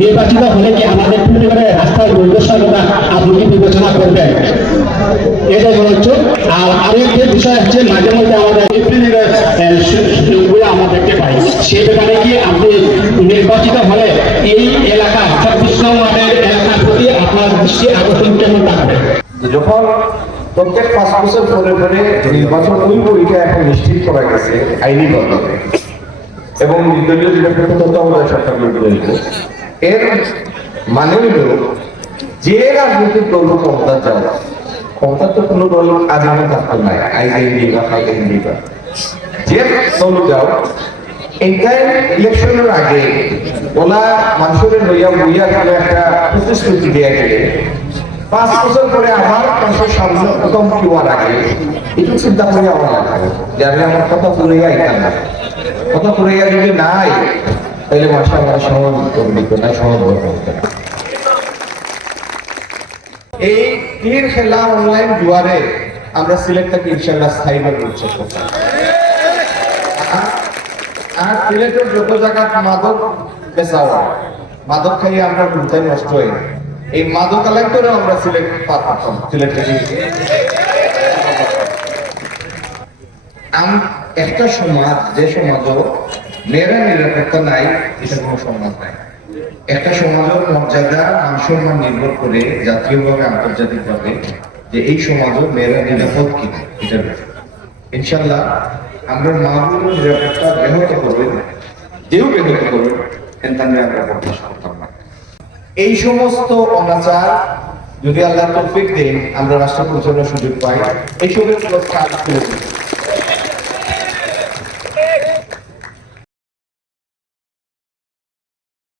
নির্বাচিত হলে কি আমাদের পরিবারের রাস্তার দুর্দশাটা আপনি কি বিবেচনা করবেন? এটাই বলছ আর আরেকটি বিষয় হচ্ছে, মাঝে মধ্যে আমাদের পাই সে ব্যাপারে কি আপনি নির্বাচিত হলে এই এলাকা কৃষ্ণ ওয়ার্ডের এলাকার প্রতি আপনার দৃষ্টি আকর্ষণ কেমন থাকবে? যখন প্রত্যেক পাঁচ বছর পরে পরে নির্বাচন হইব এটা এখন নিশ্চিত করা গেছে আইনিভাবে এবং নির্দলীয় সরকার হইব এর মানে হইল যে রাজনৈতিক দল ক্ষমতা যাবে ক্ষমতা তো কোনো দল আজীবন থাকতে নাই আইনি বা আইনি বা। যে দল যাও এইটাই ইলেকশনের আগে ওলা মানুষের লইয়া বইয়া কোনো একটা প্রতিশ্রুতি দেয়া গেলে, পাঁচ বছর পরে আবার মানুষের সামনে প্রথম কিওয়ার আগে একটু চিন্তা করে আমার যে আমি আমার কথা পুরাইয়া এটা না। কথা পুরাইয়া যদি নাই তাহলে মাসে আমার সমাজ করবি না সমাজ করতে এই তীর খেলা অনলাইন জুয়ারে আমরা সিলেক্টটাকে ইনশাল্লাহ স্থায়ীভাবে উচ্ছেদ করতে আর সিলেটের যত জায়গা মাদক বেচা হয় মাদক খাইয়ে আমরা ঘুরতাই নষ্ট হয়ে এই মাদক আলাইন আমরা সিলেক্ট পার সিলেট একটা সমাজ, যে সমাজও মেয়েরা নিরাপত্তা নাই, এটা কোনো সমাজ নাই। একটা সমাজের মর্যাদা, মান সম্মান নির্ভর করে জাতীয়ভাবে, আন্তর্জাতিকভাবে যে এই সমাজও মেয়েরা নিরাপদ কিনা ব্যাপার। ইনশাল্লাহ আমরা মাগুলো নিরাপত্তা ব্যাহত করবে যেও ব্যাহত করবে এনতা নিয়ে আমরা প্রত্যাশা করতাম না। এই সমস্ত অনাচার, যদি আল্লাহ তৌফিক দেন, আমরা রাষ্ট্র পরিচালনার সুযোগ পাই। এইসবের কাজ করে